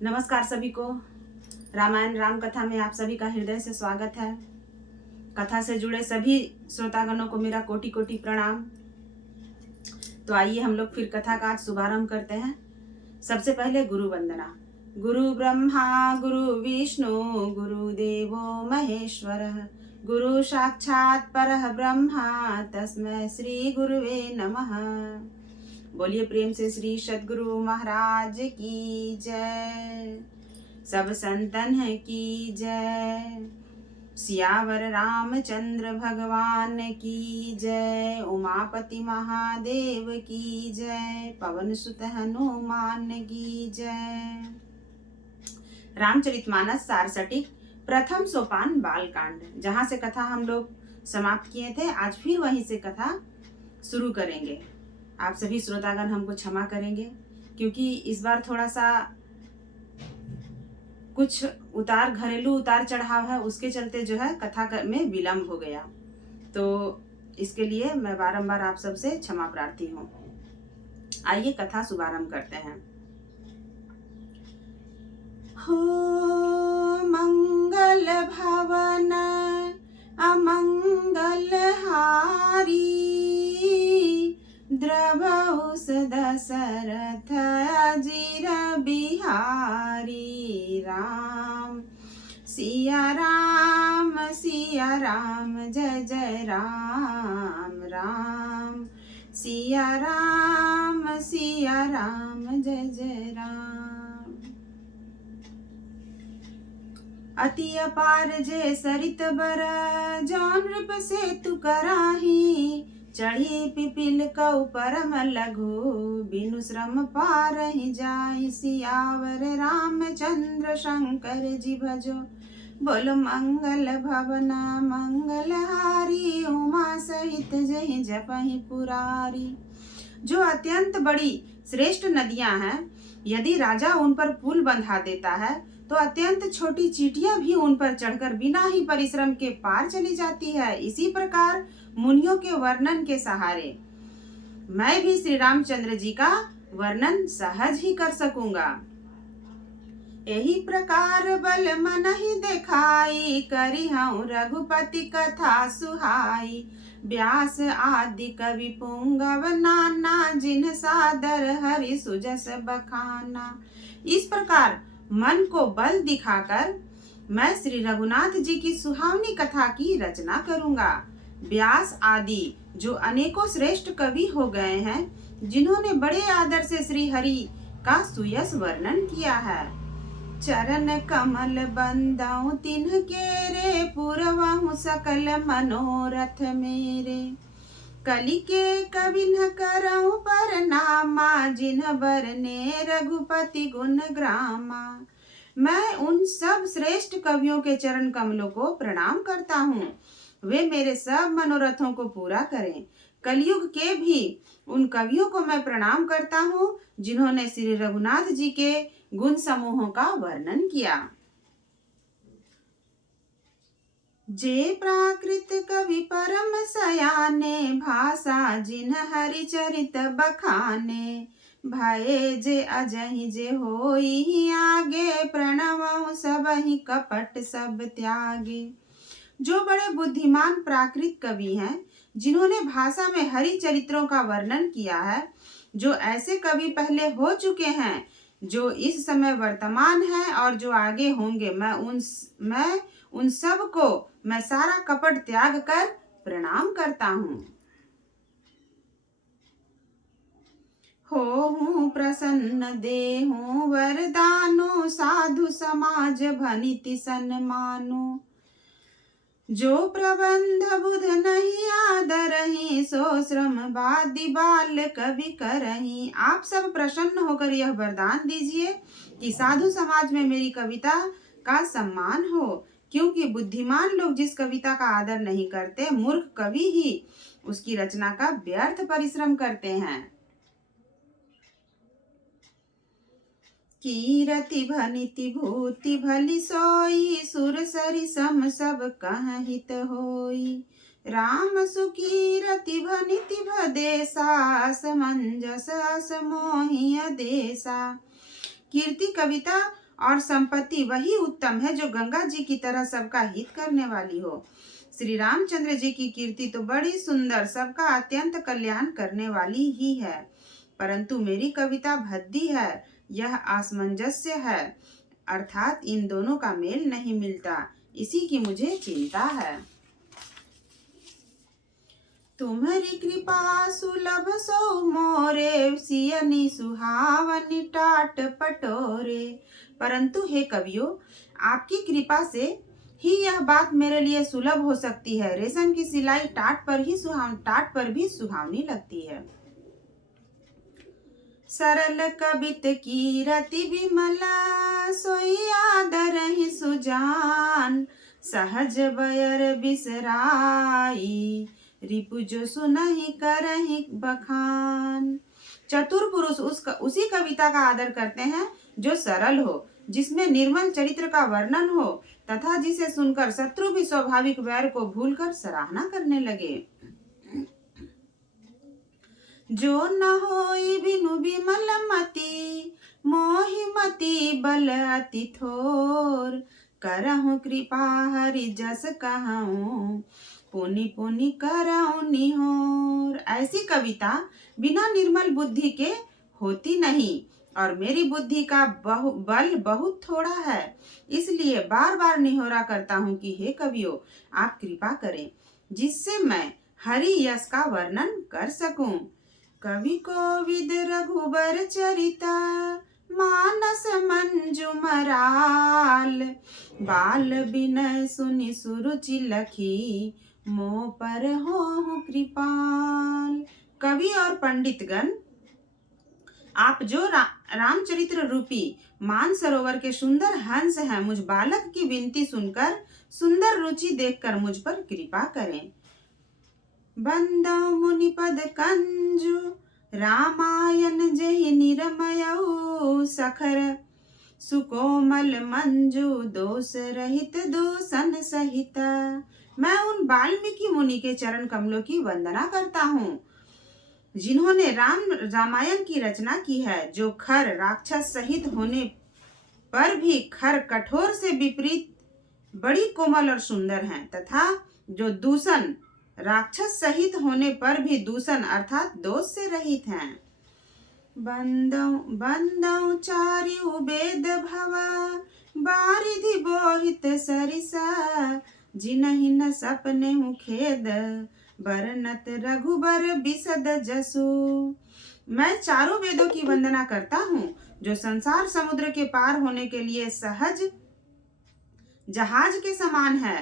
नमस्कार सभी को। रामायण राम कथा में आप सभी का हृदय से स्वागत है। कथा से जुड़े सभी श्रोतागणों को मेरा कोटि कोटि प्रणाम। तो आइए हम लोग फिर कथा का आज शुभारंभ करते हैं। सबसे पहले गुरु वंदना। गुरु ब्रह्मा गुरु विष्णु गुरु देवो महेश्वरः गुरु साक्षात् परः ब्रह्मा तस्मै श्री गुरुवे नमः। बोलिए प्रेम से श्री सद्गुरु महाराज की जय। सब संतन की जय। सियावर रामचंद्र भगवान की जय। उमापति महादेव की जय। पवन सुत हनुमान की जय। रामचरितमानस सारसटिक प्रथम सोपान बालकांड, जहाँ से कथा हम लोग समाप्त किए थे, आज फिर वहीं से कथा शुरू करेंगे। आप सभी श्रोतागण हमको क्षमा करेंगे क्योंकि इस बार थोड़ा सा कुछ घरेलू उतार चढ़ाव है, उसके चलते जो है कथा में विलंब हो गया। तो इसके लिए मैं बारंबार आप सबसे क्षमा प्रार्थी हूँ। आइए कथा शुभारंभ करते हैं। हो मंगल भवन अमंगल हारी द्रवौस दशरथ अजिर बिहारी। राम सिया राम जय जय राम। राम सिया राम जय जय राम। अति अपार जे सरित बर जौन नृप सेतु कराही। चढ़ी पिपिल कौ परम लघु बिनु श्रम पारहि जाहि। सियावर रामचंद्र शंकर जी भजो बोलो मंगल भवन मंगल हारी। उमा सहित जहि जपहि पुरारी। जो अत्यंत बड़ी श्रेष्ठ नदियां हैं, यदि राजा उन पर पुल बंधा देता है तो अत्यंत छोटी चींटियां भी उन पर चढ़कर बिना ही परिश्रम के पार चली जाती है। इसी प्रकार मुनियों के वर्णन के सहारे मैं भी श्री रामचंद्र जी का वर्णन सहज ही कर सकूंगा। यही प्रकार बल मन ही दिखाई करी हूँ रघुपति कथा सुहाई। व्यास आदि कवि पुंगव नाना जिन सादर हरि सुजस बखाना। इस प्रकार मन को बल दिखाकर मैं श्री रघुनाथ जी की सुहावनी कथा की रचना करूंगा। व्यास आदि जो अनेकों श्रेष्ठ कवि हो गए हैं, जिन्होंने बड़े आदर से श्री हरि का सुयस वर्णन किया है। चरण कमल बंदाऊं तिन्ह के रे पुरवाहूं सकल मनोरथ मेरे। कलि के कवि न करऊं पर नामा जिन्ह बरने रघुपति गुण ग्रामा। मैं उन सब श्रेष्ठ कवियों के चरण कमलों को प्रणाम करता हूँ, वे मेरे सब मनोरथों को पूरा करें। कलयुग के भी उन कवियों को मैं प्रणाम करता हूँ जिन्होंने श्री रघुनाथ जी के गुण समूहों का वर्णन किया। जे प्राकृत कवि परम सयाने भाषा जिन हरि चरित बखाने। भये जे अजहि जे होई आगे प्रणवं सबहि कपट सब त्यागे। जो बड़े बुद्धिमान प्राकृत कवि हैं, जिन्होंने भाषा में हरि चरित्रों का वर्णन किया है, जो ऐसे कवि पहले हो चुके हैं, जो इस समय वर्तमान है और जो आगे होंगे, मैं उन सब को मैं सारा कपट त्याग कर प्रणाम करता हूँ। हो प्रसन्न देहु वरदानु साधु समाज भनिति सन्मानु। जो प्रबंध बुध नहीं आदरही सो श्रम बादि बाल कवि करही। आप सब प्रसन्न होकर यह वरदान दीजिए कि साधु समाज में मेरी कविता का सम्मान हो, क्योंकि बुद्धिमान लोग जिस कविता का आदर नहीं करते, मूर्ख कवि ही उसकी रचना का व्यर्थ परिश्रम करते हैं। कीरति भनिति भूति भली सोई सुर सरि सम सब कह हित होई। राम सुकीरति भनिति भदेसा समंजस समोहिय देसा। कीर्ति कविता और संपत्ति वही उत्तम है जो गंगा जी की तरह सबका हित करने वाली हो। श्री रामचंद्र जी की कीर्ति तो बड़ी सुंदर, सबका अत्यंत कल्याण करने वाली ही है, परंतु मेरी कविता भद्दी है, यह असमंजस्य है, अर्थात इन दोनों का मेल नहीं मिलता, इसी की मुझे चिंता है। तुम्हारी कृपा सुलभ सो मोरे, सियनी सुहावनी टाट पटोरे। परंतु हे कवियों, आपकी कृपा से ही यह बात मेरे लिए सुलभ हो सकती है। रेशम की सिलाई टाट पर भी सुहावनी लगती है। सरल कबित की रति विमला, सोई आदर ही सुजान, सहज बयर बिसराई, रिपु जो सुनहि करहि बखान। चतुर पुरुष उसी कविता का आदर करते हैं जो सरल हो, जिसमें निर्मल चरित्र का वर्णन हो तथा जिसे सुनकर शत्रु भी स्वाभाविक वैर को भूलकर सराहना करने लगे। जो न होई बिनु बिमल मति, मोहि मति बल अति थोर, करहु कृपा हरि जस कहूँ, पुनि पुनि करहु निहोर। ऐसी कविता बिना निर्मल बुद्धि के होती नहीं, और मेरी बुद्धि का बल बहुत थोड़ा है, इसलिए बार बार निहोरा करता हूँ कि हे कवियों, आप कृपा करें, जिससे मैं हरि यश का वर्णन कर सकूं। कवि कोविद रघुबर चरिता, मानस मंजु मराल, बाल बिनय सुनि सुरुचि लखी, मोह पर होहु कृपाल। कवि और पंडितगण, आप जो रामचरित्र रूपी मानसरोवर के सुंदर हंस हैं, मुझ बालक की विनती सुनकर, सुंदर रुचि देखकर मुझ पर कृपा करें। बंदौ मुनिपद कंजु, रामायण जहि निरमयऊ, सखर सुकोमल मंजु, दोष रहित दोषन सहित। मैं उन वाल्मीकि मुनि के चरण कमलों की वंदना करता हूँ, जिन्होंने रामायण की रचना की है, जो खर राक्षस सहित होने पर भी खर कठोर से विपरीत बड़ी कोमल और सुंदर हैं, तथा जो दूषण राक्षस सहित होने पर भी दूषण अर्थात दोष से रहित हैं। बंदौ चारिउ वेद भवा, बारिधि बोहित सरिसा, जिनहि न सपने खेद, बरनत रघुबर बिसद जसु। मैं चारों वेदों की वंदना करता हूँ, जो संसार समुद्र के पार होने के लिए सहज जहाज के समान है,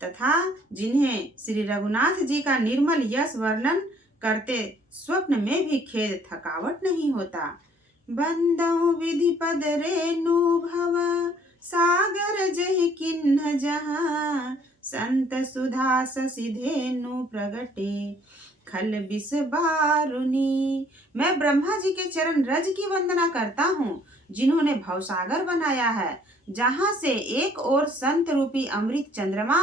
तथा जिन्हें श्री रघुनाथ जी का निर्मल यश वर्णन करते स्वप्न में भी खेद थकावट नहीं होता। बंदौ विधि पद रेणु भव, सागर जहि किन्ह जहाँ, संत सुधा ससिधेनु प्रगटे, खल बिस बारुनी। मैं ब्रह्मा जी के चरण रज की वंदना करता हूँ, जिन्होंने भवसागर बनाया है, जहाँ से एक ओर संत रूपी अमृत चंद्रमा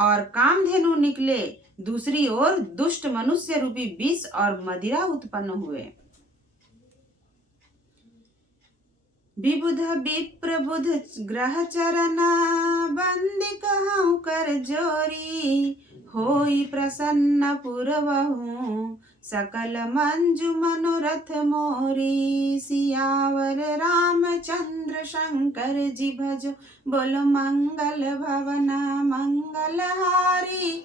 और कामधेनु निकले, दूसरी ओर दुष्ट मनुष्य रूपी विष और मदिरा उत्पन्न हुए। विबुध विप्र बुध ग्रह चरना, बंदी कहूँ कर जोरी, होई प्रसन्न पुरवहु, सकल मंजु मनोरथ मोरी। सियावर रामचंद्र शंकर जी भजो, बोलो मंगल भवन मंगलहारी,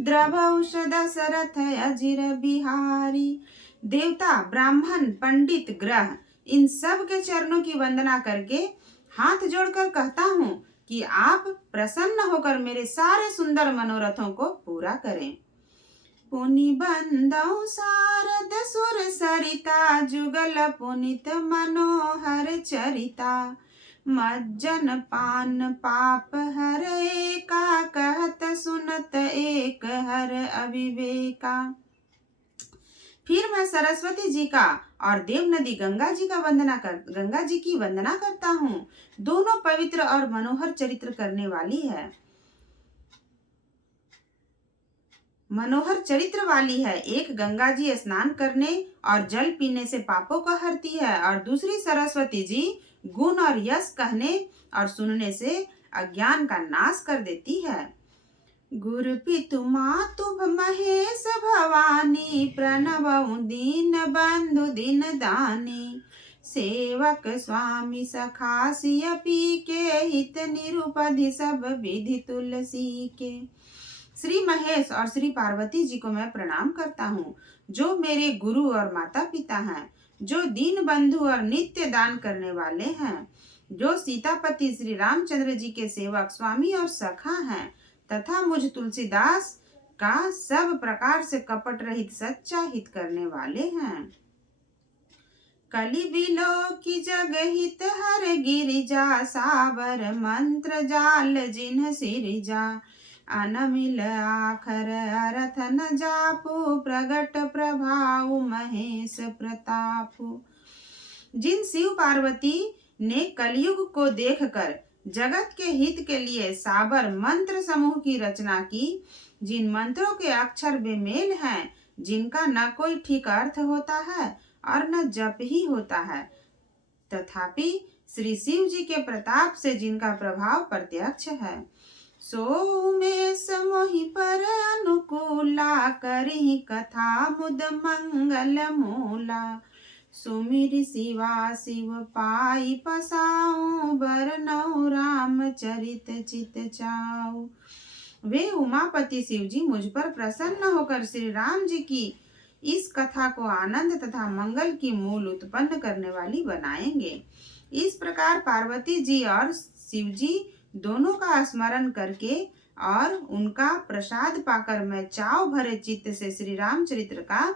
द्रवौष दशरथ अजिर बिहारी। देवता, ब्राह्मण, पंडित, ग्रह, इन सब के चरणों की वंदना करके हाथ जोड़कर कहता हूँ कि आप प्रसन्न होकर मेरे सारे सुंदर मनोरथों को पूरा करें। पुनि बंदौ शारद सुर सरिता, जुगल पुनित मनोहर चरिता, मज्जन पान पाप हर एका, कहत सुनत एक हर अविवेका। फिर मैं सरस्वती जी का और देव नदी गंगा जी की वंदना करता हूँ, दोनों पवित्र और मनोहर चरित्र करने वाली है। मनोहर चरित्र वाली है। एक गंगा जी स्नान करने और जल पीने से पापों को हरती है, और दूसरी सरस्वती जी गुण और यश कहने और सुनने से अज्ञान का नाश कर देती है। गुरु पितु मातु महेश भवानी, प्रणवउ दीन बंधु दिन दानी। सेवक स्वामी सखा सिय पी के, हित निरुपधि सब विधि तुलसी के। श्री महेश और श्री पार्वती जी को मैं प्रणाम करता हूँ, जो मेरे गुरु और माता पिता हैं, जो दीन बंधु और नित्य दान करने वाले हैं, जो सीतापति श्री रामचंद्र जी के सेवक स्वामी और सखा हैं, तथा मुझ तुलसीदास का सब प्रकार से कपट रहित सच्चा हित करने वाले हैं। कलि बिलो की जग हित हर गिरिजा, सावर मंत्र जाल जिन्ह सिरिजा। अनमिल आखर अर्थ न जापु, प्रगट प्रभाव महेश प्रतापु। जिन शिव पार्वती ने कलयुग को देखकर जगत के हित के लिए साबर मंत्र समूह की रचना की, जिन मंत्रों के अक्षर बेमेल हैं, जिनका न कोई ठीक अर्थ होता है और न जप ही होता है, तथापि श्री शिव जी के प्रताप से जिनका प्रभाव प्रत्यक्ष है, सो उमेश मोहि पर अनुकूला, करहि कथा मुद मंगल मूला। सुमिर शिवा शिव पाई पसाऊं, बरनऊ राम चरित चित चाऊ। वे उमापति शिव जी मुझ पर प्रसन्न होकर श्री राम जी की इस कथा को आनंद तथा मंगल की मूल उत्पन्न करने वाली बनाएंगे। इस प्रकार पार्वती जी और शिव जी दोनों का स्मरण करके और उनका प्रसाद पाकर मैं चाव भरे चित्त से श्री रामचरित्र का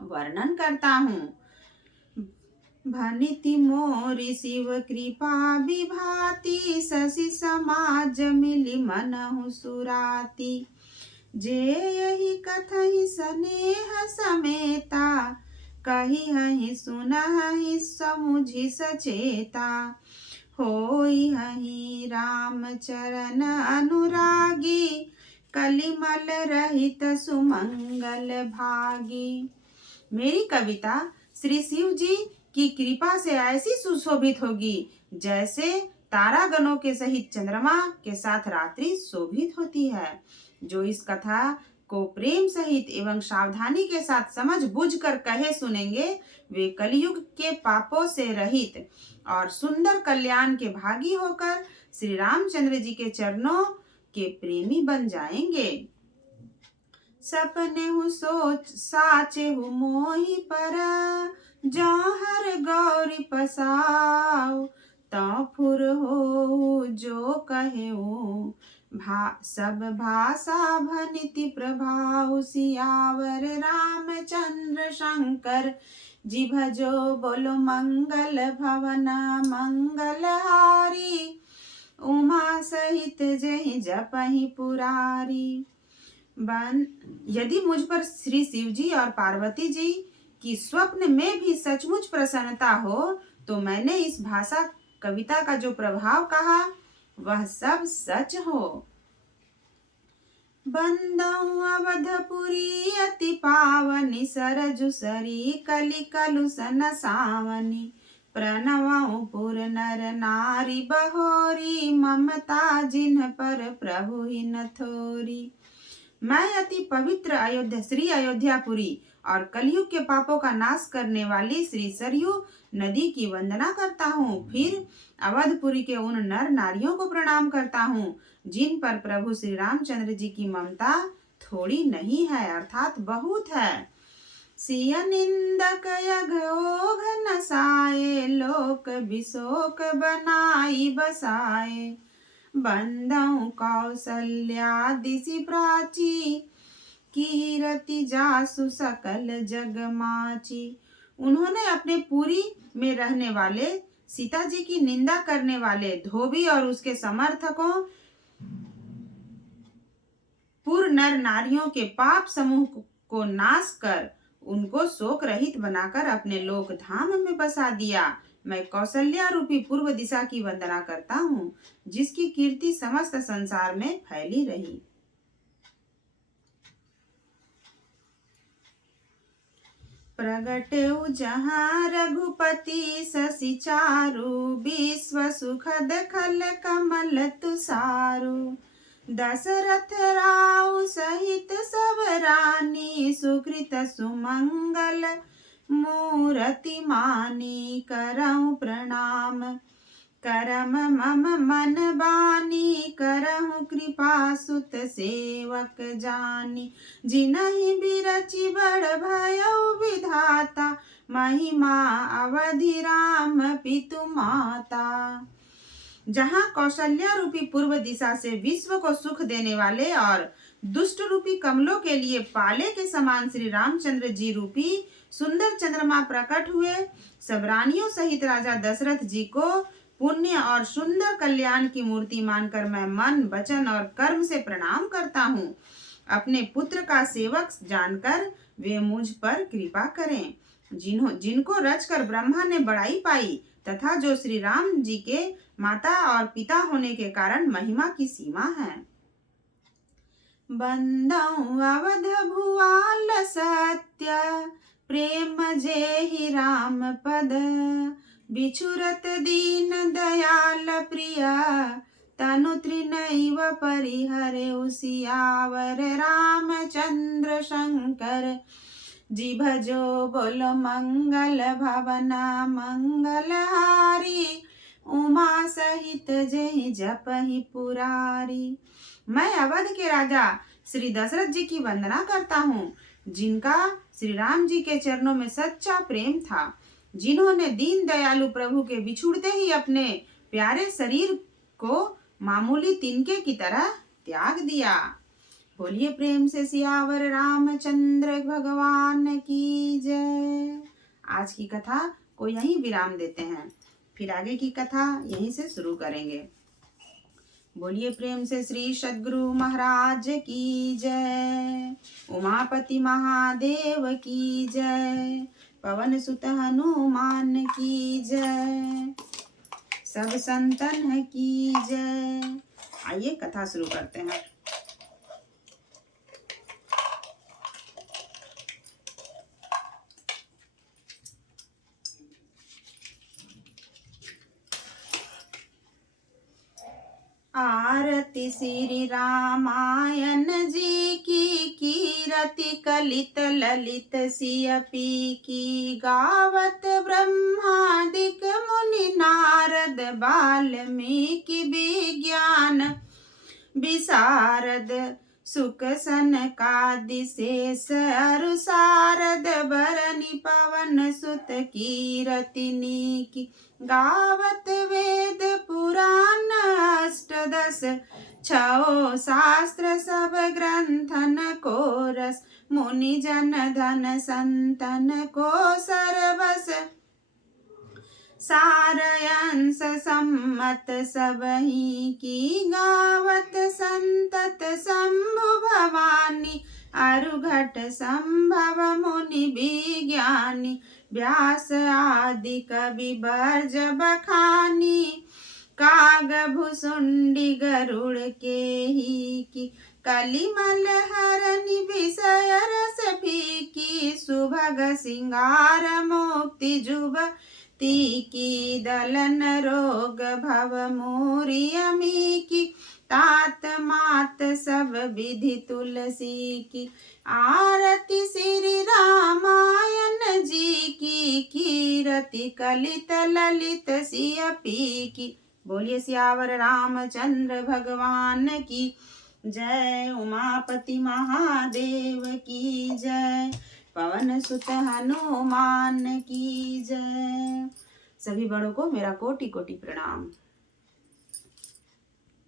वर्णन करता हूँ। भनिति मोरि शिव कृपा विभाति, शशि समाज मिलि मनहु सुराति। जे यही कथहि स्नेह समेता, कहिहि सुनहि समुझि सचेता। होई हहि राम चरण अनुरागी, कलिमल रहित सुमंगल भागी। मेरी कविता श्री शिव जी की कृपा से ऐसी सुशोभित होगी, जैसे तारागणों के सहित चंद्रमा के साथ रात्रि शोभित होती है। जो इस कथा को प्रेम सहित एवं सावधानी के साथ समझ बूझ कर कहे सुनेंगे, वे कलयुग के पापों से रहित और सुंदर कल्याण के भागी होकर श्री रामचंद्र जी के चरणों के प्रेमी बन जाएंगे। सपने हु सोच साचे हु मोहि पर, जो हर गौरी पसाओ। तो फुर हो जो कहे सब भाषा भनिति प्रभाव। सियावर रामचंद्र शंकर जी भजो, बोलो मंगल भवन मंगलहारी। उमा सहित जय जपहि पुरारी। यदि मुझ पर श्री शिव जी और पार्वती जी की स्वप्न में भी सचमुच प्रसन्नता हो, तो मैंने इस भाषा कविता का जो प्रभाव कहा वह सब सच हो। बंदऊ अवधपुरी अति पावनी, सरजु सरी कलि कलुषन सावनी। प्रणवऊ पुर नर नारी बहोरी, ममता जिन्ह पर प्रभु ही न थोरी। मैं अति पवित्र अयोध्या श्री अयोध्यापुरी और कलयुग के पापों का नाश करने वाली श्री सरयू नदी की वंदना करता हूँ। फिर अवधपुरी के उन नर नारियों को प्रणाम करता हूँ, जिन पर प्रभु श्री रामचंद्र जी की ममता थोड़ी नहीं है, अर्थात बहुत है। सिय निंदक यघोघ नसाए, लोक बिशोक बनाई बसाए। बंदऊ कौसल्या दिशि प्राची, कीरति जासु सकल जग माची। उन्होंने अपने पुरी में रहने वाले सीता जी की निंदा करने वाले धोबी और उसके समर्थकों पुर नर नारियों के पाप समूह को नाश कर उनको शोक रहित बनाकर अपने लोक धाम में बसा दिया। मैं कौशल्या रूपी पूर्व दिशा की वंदना करता हूँ, जिसकी कीर्ति समस्त संसार में फैली रही। प्रगटेउ जहाँ रघुपति शशि चारु, विश्व सुखद खल कमल तुषारु। दशरथ राउ सहित सब रानी, सुकृत सुमंगल मूरति मानी। करहु प्रणाम करम मम मन बानी, करहु कृपा सुत सेवक जानी। जिनहि बिरचि बड़ भयउ विधाता, महिमा अवधि राम पितु माता। जहाँ कौशल्या रूपी पूर्व दिशा से विश्व को सुख देने वाले और दुष्ट रूपी कमलों के लिए पाले के समान श्री रामचंद्र जी रूपी सुंदर चंद्रमा प्रकट हुए, सब रानियों सहित राजा दशरथ जी को पुण्य और सुंदर कल्याण की मूर्ति मानकर मैं मन वचन और कर्म से प्रणाम करता हूँ। अपने पुत्र का सेवक जानकर वे मुझ पर कृपा करें। जिनको रचकर ब्रह्मा ने बड़ाई पाई तथा जो श्री राम जी के माता और पिता होने के कारण महिमा की सीमा है। बंदौ अवध भुआल सत्य, प्रेम जेहि राम पद। बिछुरत दीन दयाल प्रिय, तनु त्रिनैव परिहरेउ सियावर रामचंद्र शंकर। जिभ जो बोलो मंगल भवना मंगलहारी, उमा सहित जय जपहि पुरारी। मैं अवध के राजा श्री दशरथ जी की वंदना करता हूँ, जिनका श्री राम जी के चरणों में सच्चा प्रेम था, जिन्होंने दीन दयालु प्रभु के बिछुड़ते ही अपने प्यारे शरीर को मामूली तिनके की तरह त्याग दिया। बोलिए प्रेम से सियावर रामचंद्र भगवान की जय। आज की कथा को यहीं विराम देते हैं, फिर आगे की कथा यहीं से शुरू करेंगे। बोलिए प्रेम से श्री सद्गुरु महाराज की जय, उमापति महादेव की जय, पवन सुत हनुमान की जय, सब संतन की जय। आइए कथा शुरू करते हैं। आरती श्री रामायण जी की, कीरति कलित ललित सियपी की। गावत ब्रह्मादिक मुनि नारद, वाल्मीकि विज्ञान विशारद। सुक सनकादि शेष अरु सारद, बरनि पवन सुत कीरति नीकी। गावत वेद पुराण अष्टदश, छओ शास्त्र सब ग्रंथन को रस। मुनि जन धन संतन को सरबस, सारयंस सम्मत सबहि की। गावत संतत शंभु भवानी, अरुघट संभव मुनि विज्ञानी। व्यास आदि कवि बर्ज बखानी, काग भुसुंडी गरुड़ के ही की। कलिमल हरनि विषय रस फीकी, सुभग सिंगार मुक्ति जुबती की। दलन रोग भव मोरि अमी की, तात मात सब विधि तुलसी की। आरती श्री रामायण जी की, कीरति कलित ललित सियपी की। बोलिए सियावर रामचंद्र भगवान की जय, उमापति महादेव की जय, पवन सुत हनुमान की जय। सभी बड़ों को मेरा कोटि कोटि प्रणाम।